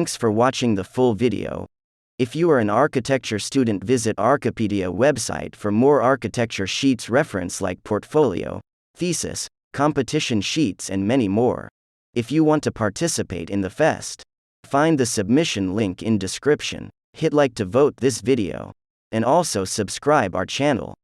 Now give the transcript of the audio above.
Thanks for watching the full video. If you are an architecture student, visit Archipedia website for more architecture sheets reference like portfolio, thesis, competition sheets and many more. If you want to participate in the fest, find the submission link in description. Hit like to vote this video. And also subscribe our channel.